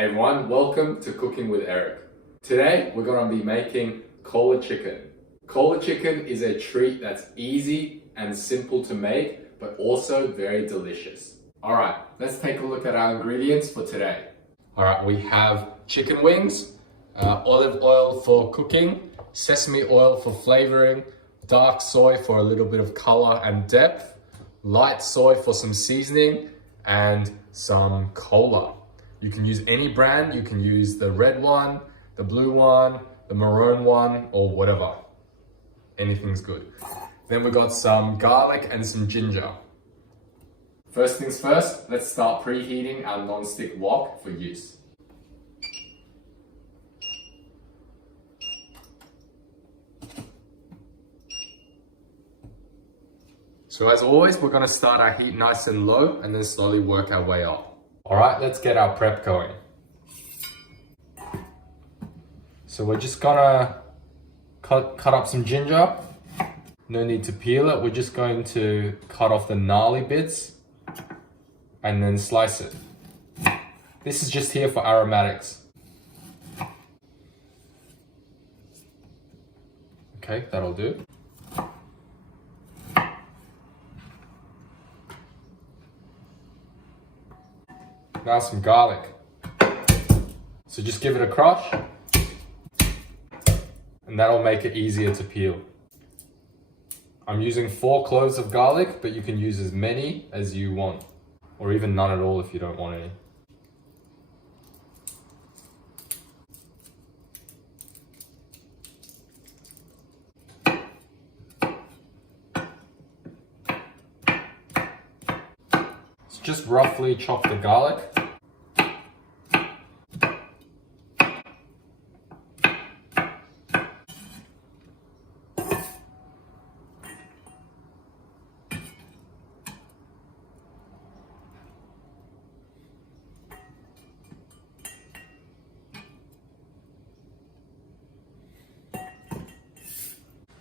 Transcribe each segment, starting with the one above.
Hey everyone, welcome to Cooking with Eric. Today we're going to be making collared chicken. Collared chicken is a treat that's easy and simple to make, but also very delicious. Alright, let's take a look at our ingredients for today. Alright, we have chicken wings, olive oil for cooking, sesame oil for flavoring, dark soy for a little bit of color and depth, light soy for some seasoning, and some cola. You can use any brand. You can use the red one, the blue one, the maroon one, or whatever. Anything's good. Then we got some garlic and some ginger. First things first, let's start preheating our non-stick wok for use. So as always, we're gonna start our heat nice and low and then slowly work our way up. All right, let's get our prep going. So we're just gonna cut up some ginger. No need to peel it. We're just going to cut off the gnarly bits and then slice it. This is just here for aromatics. Okay, that'll do. Now some garlic. So just give it a crush and that'll make it easier to peel. I'm using 4 cloves of garlic, but you can use as many as you want, or even none at all if you don't want any. Just roughly chop the garlic.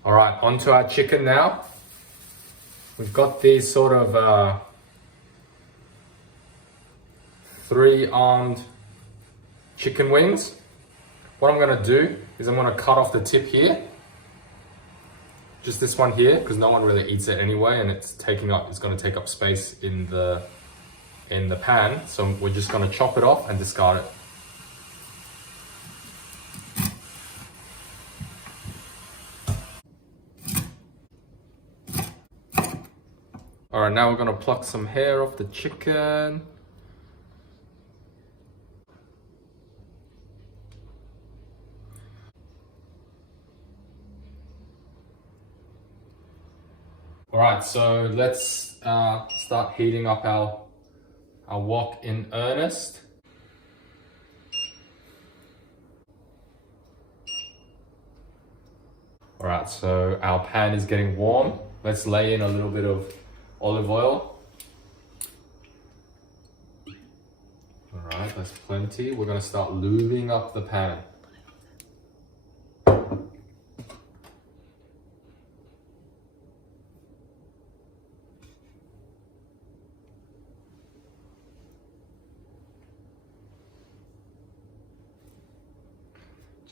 All right, onto our chicken now. We've got these sort of 3-armed chicken wings. What I'm gonna do is I'm gonna cut off the tip here. Just this one here, because no one really eats it anyway, and it's gonna take up space in the pan. So we're just gonna chop it off and discard it. All right, now we're gonna pluck some hair off the chicken. All right, so let's start heating up our wok in earnest. All right, so our pan is getting warm. Let's lay in a little bit of olive oil. All right, that's plenty. We're gonna start lubing up the pan.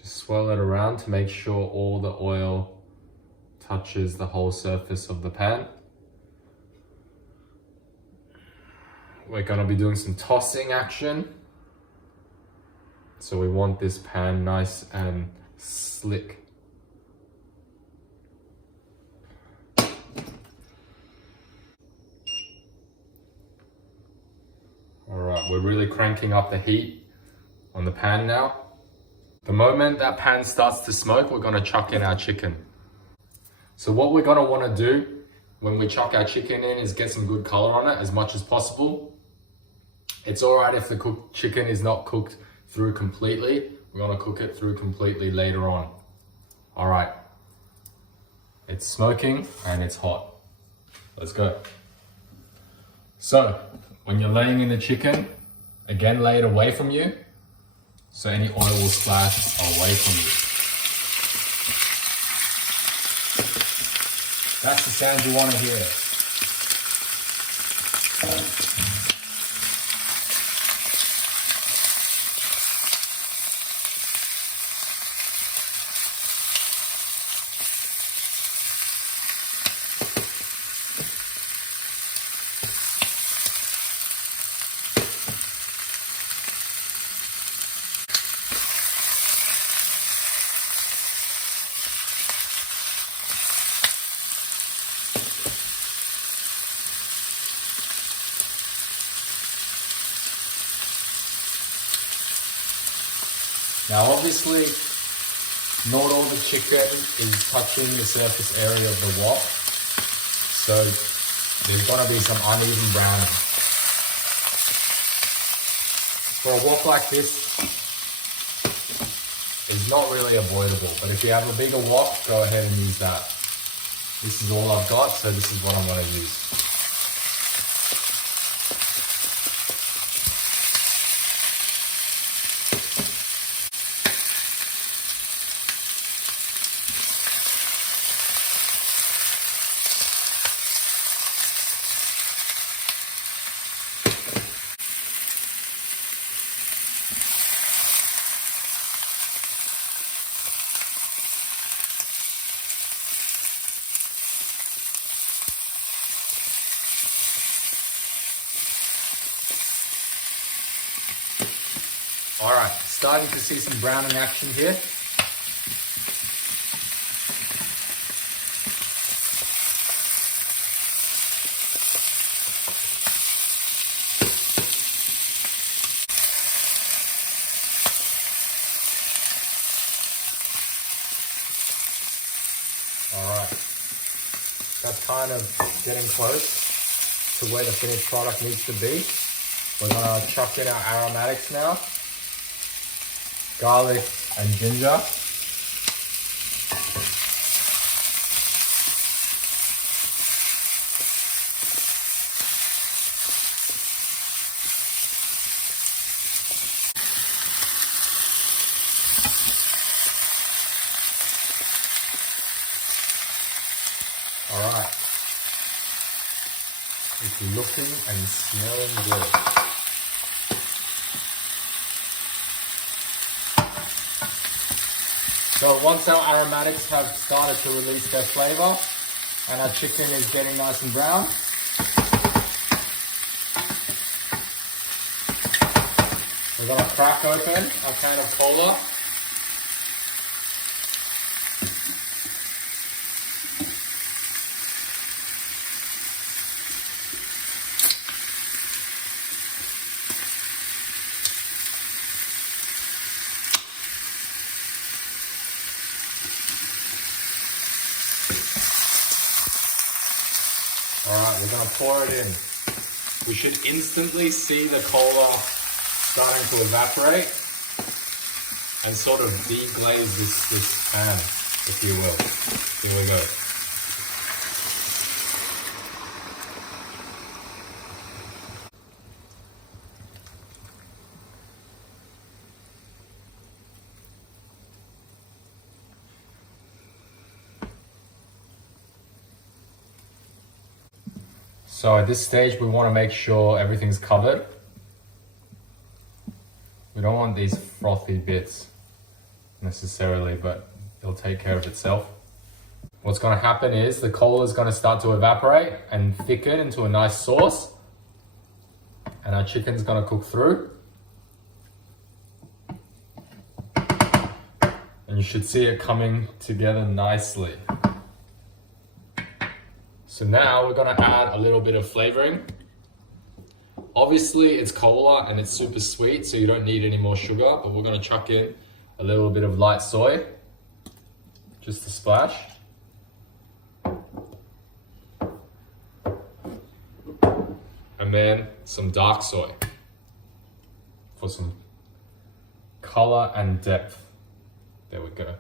Swirl it around to make sure all the oil touches the whole surface of the pan. We're going to be doing some tossing action. So we want this pan nice and slick. All right, we're really cranking up the heat on the pan now. The moment that pan starts to smoke, we're gonna chuck in our chicken. So what we're gonna wanna do when we chuck our chicken in is get some good color on it as much as possible. It's all right if the cooked chicken is not cooked through completely. We're gonna cook it through completely later on. All right, it's smoking and it's hot. Let's go. So when you're laying in the chicken, again, lay it away from you, so any oil will splash away from you. That's the sound you want to hear. Now obviously, not all the chicken is touching the surface area of the wok, so there's gonna be some uneven browning. For a wok like this, it's not really avoidable, but if you have a bigger wok, go ahead and use that. This is all I've got, so this is what I'm gonna use. All right, starting to see some browning action here. All right, that's kind of getting close to where the finished product needs to be. We're gonna chuck in our aromatics now. Garlic and ginger. All right. It's looking and smelling good. So once our aromatics have started to release their flavor and our chicken is getting nice and brown, we're gonna crack open our can of cola. Alright, we're going to pour it in. We should instantly see the cola starting to evaporate and sort of deglaze this pan, if you will. Here we go. So at this stage, we want to make sure everything's covered. We don't want these frothy bits necessarily, but it'll take care of itself. What's going to happen is the cola is going to start to evaporate and thicken into a nice sauce, and our chicken's going to cook through. And you should see it coming together nicely. So now we're gonna add a little bit of flavoring. Obviously it's cola and it's super sweet, so you don't need any more sugar, but we're gonna chuck in a little bit of light soy, just a splash. And then some dark soy for some color and depth. There we go.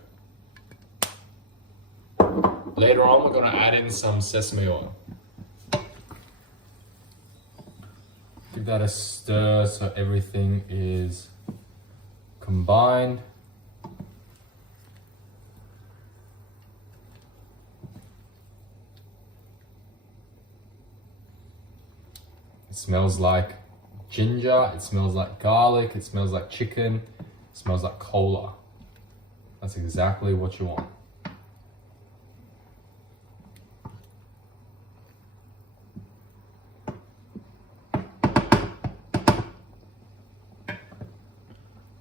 Later on, we're going to add in some sesame oil. Give that a stir so everything is combined. It smells like ginger, it smells like garlic, it smells like chicken, it smells like cola. That's exactly what you want.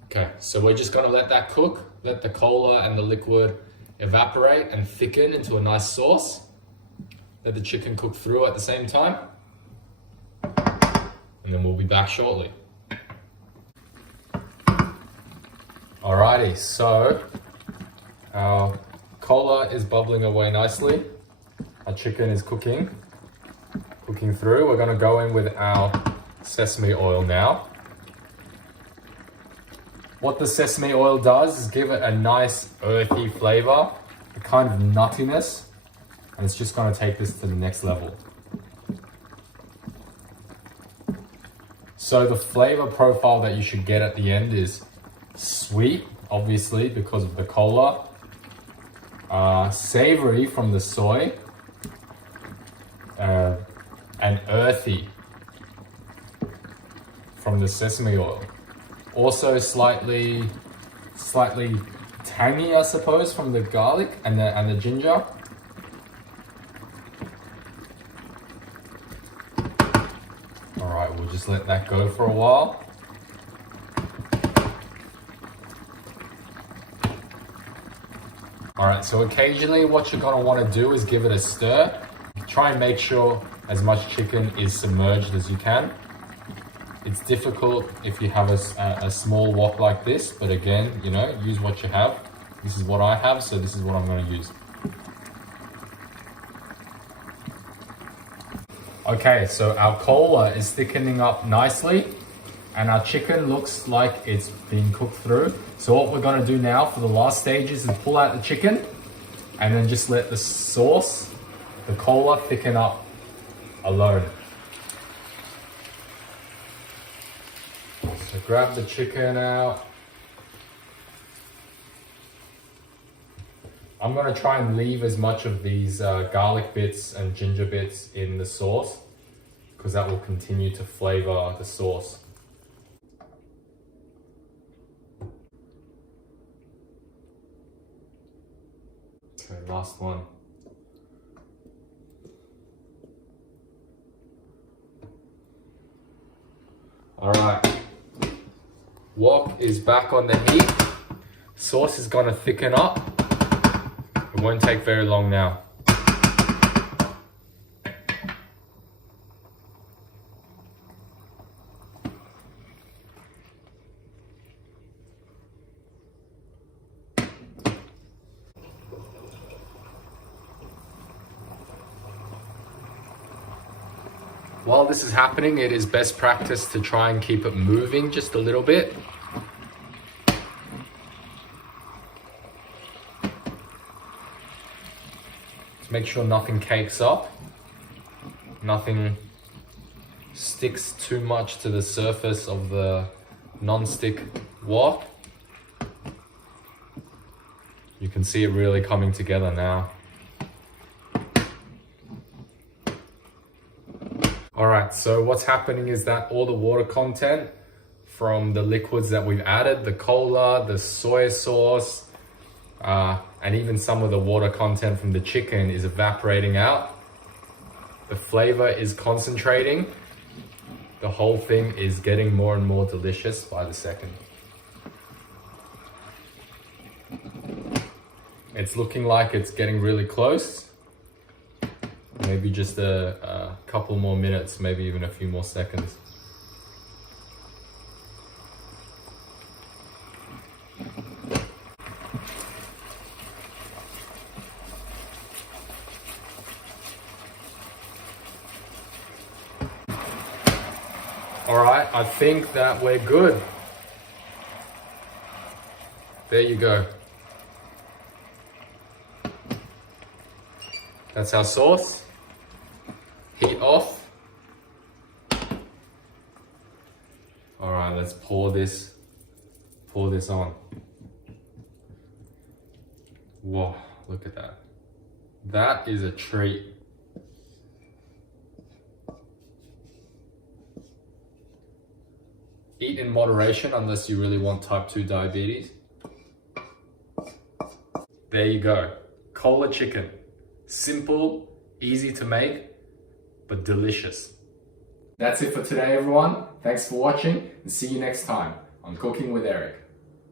Okay, so we're just gonna let that cook, let the cola and the liquid evaporate and thicken into a nice sauce. Let the chicken cook through at the same time. And then we'll be back shortly. Alrighty, so our cola is bubbling away nicely. Our chicken is cooking through. We're gonna go in with our sesame oil now. What the sesame oil does is give it a nice earthy flavor, a kind of nuttiness, and it's just gonna take this to the next level. So the flavor profile that you should get at the end is sweet, obviously, because of the cola, savory from the soy, and earthy from the sesame oil. Also slightly tangy, I suppose, from the garlic and the ginger. All right, we'll just let that go for a while. All right, so occasionally what you're gonna wanna do is give it a stir. Try and make sure as much chicken is submerged as you can. It's difficult if you have a small wok like this, but again, you know, use what you have. This is what I have, so this is what I'm gonna use. Okay, so our cola is thickening up nicely and our chicken looks like it's been cooked through. So what we're gonna do now for the last stages is pull out the chicken and then just let the sauce, the cola, thicken up alone. So grab the chicken out. I'm gonna try and leave as much of these garlic bits and ginger bits in the sauce because that will continue to flavor the sauce. Okay, last one. All right, wok is back on the heat. Sauce is gonna thicken up. It won't take very long now. While this is happening, it is best practice to try and keep it moving just a little bit. Just make sure nothing cakes up, nothing sticks too much to the surface of the non-stick wok. You can see it really coming together now. Alright, so what's happening is that all the water content from the liquids that we've added, the cola, the soy sauce, and even some of the water content from the chicken is evaporating out. The flavor is concentrating. The whole thing is getting more and more delicious by the second. It's looking like it's getting really close. Maybe just a couple more minutes, maybe even a few more seconds. All right, I think that we're good. There you go. That's our sauce. Heat off. All right, let's pour this on. Whoa, look at that. That is a treat. Eat in moderation unless you really want type 2 diabetes. There you go. Cola chicken. Simple, easy to make, but delicious. That's it for today, everyone. Thanks for watching and see you next time on Cooking with Eric.